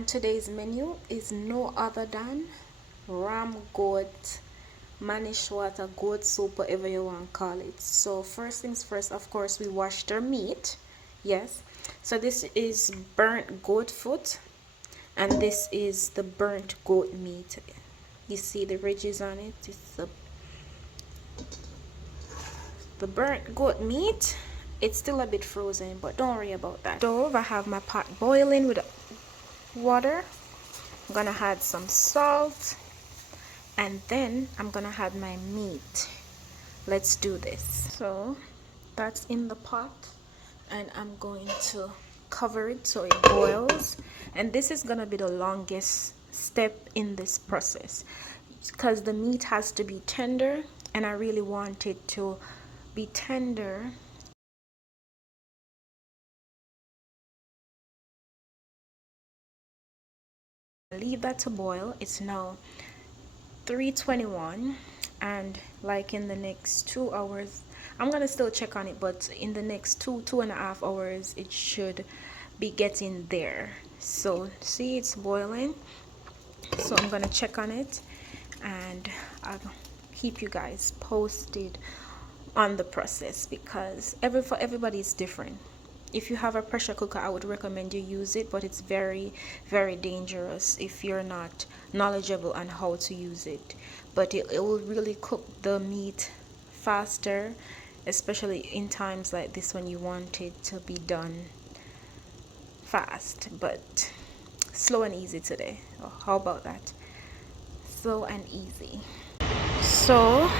And today's menu is no other than ram goat, Mannish water, goat soup, whatever you want to call it. So first things first, of course, we washed our meat. Yes. So this is burnt goat foot, and this is the burnt goat meat. You see the ridges on it. It's the burnt goat meat. It's still a bit frozen, but don't worry about that. Stove, I have my pot boiling with water. I'm gonna add some salt, and then I'm gonna add my meat. Let's do this. So that's in the pot, and I'm going to cover it so it boils. And this is gonna be the longest step in this process because the meat has to be tender, and I really want it to be tender. Leave that to boil. It's now 3:21, and like in the next 2 hours, I'm gonna still check on it, but in the next 2.5 hours it should be getting there. So see, it's boiling, so I'm gonna check on it, and I'll keep you guys posted on the process because for everybody is different. If you have a pressure cooker, I would recommend you use it, but it's very, very dangerous if you're not knowledgeable on how to use it. But it will really cook the meat faster, especially in times like this when you want it to be done fast, but slow and easy today. Oh, how about that? Slow and easy. So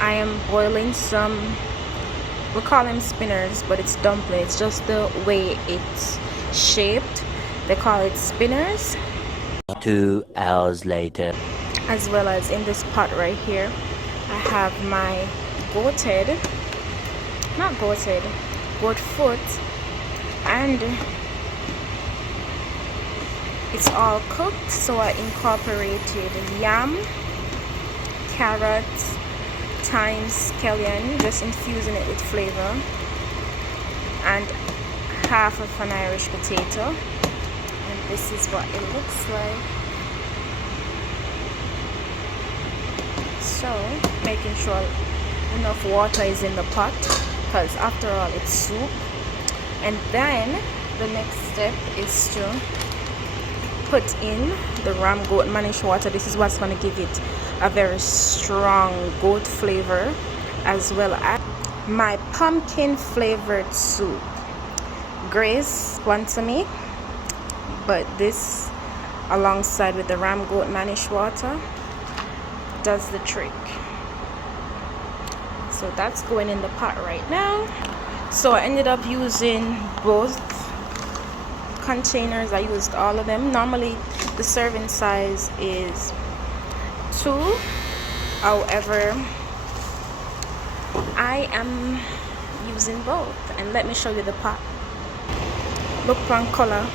I am boiling some, we call them spinners, but it's dumpling. It's just the way it's shaped. They call it spinners. 2 hours later. As well as in this pot right here, I have my goat foot, and it's all cooked. So I incorporated yam, carrots, thyme, scallion, just infusing it with flavor, and half of an Irish potato. And this is what it looks like. So making sure enough water is in the pot, because after all it's soup. And then the next step is to put in the ram goat Mannish water. This is what's going to give it a very strong goat flavor, as well as my pumpkin flavored soup. Grace wants me, but this alongside with the ram goat Mannish water does the trick. So that's going in the pot right now. So I ended up using both containers. I used all of them. Normally the serving size is 2, however I am using both. And let me show you the pot. Look one color,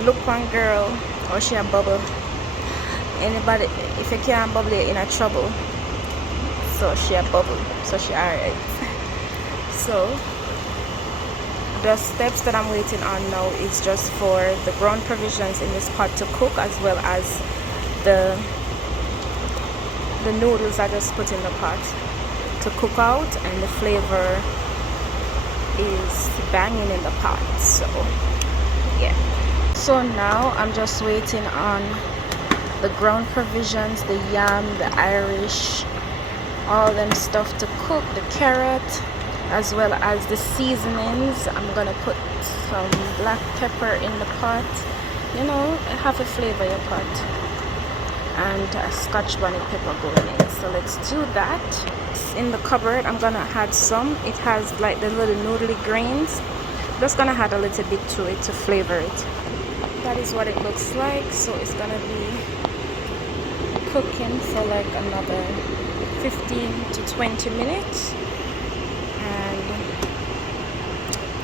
look one girl, or she a bubble. Anybody, if you can't bubble, you're in a trouble. So she a bubble, so she alright. So the steps that I'm waiting on now is just for the ground provisions in this pot to cook, as well as the noodles I just put in the pot to cook out, and the flavor is banging in the pot. So yeah, so now I'm just waiting on the ground provisions, the yam, the Irish, all them stuff to cook, the carrot, as well as the seasonings. I'm gonna put some black pepper in the pot, you know, have a flavor your pot, and a scotch bonnet pepper going in. So let's do that. In the cupboard, I'm gonna add some. It has like the little noodly grains. Just gonna add a little bit to it to flavor it. That is what it looks like. So it's gonna be cooking for like another 15 to 20 minutes, and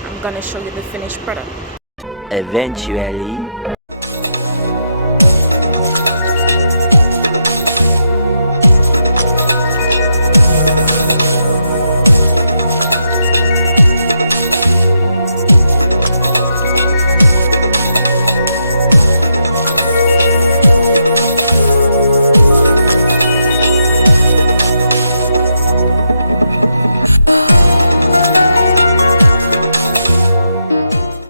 I'm gonna show you the finished product. Eventually.